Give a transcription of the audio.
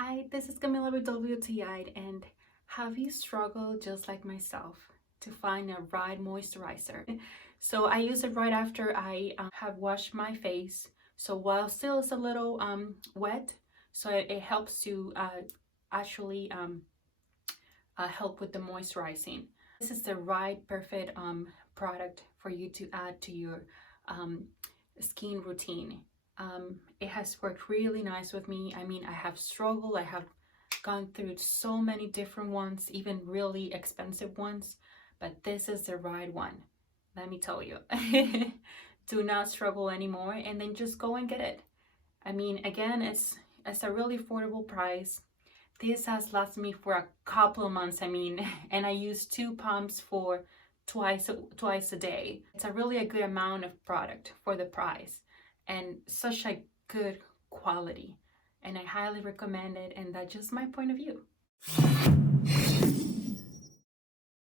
Hi, this is Camila with WTI, and have you struggled just like myself to find a right moisturizer? So I use it right after I have washed my face. So while still it's a little wet, so it helps to actually help with the moisturizing. This is the right perfect product for you to add to your skin routine. It has worked really nice with me. I mean, I have struggled. I have gone through so many different ones, even really expensive ones, but this is the right one. Let me tell you. Do not struggle anymore, and then just go and get it. I mean, again, it's a really affordable price. This has lasted me for a couple of months, I mean, and I use 2 pumps for twice a day. It's a really good amount of product for the price and such a good quality. And I highly recommend it, and that's just my point of view.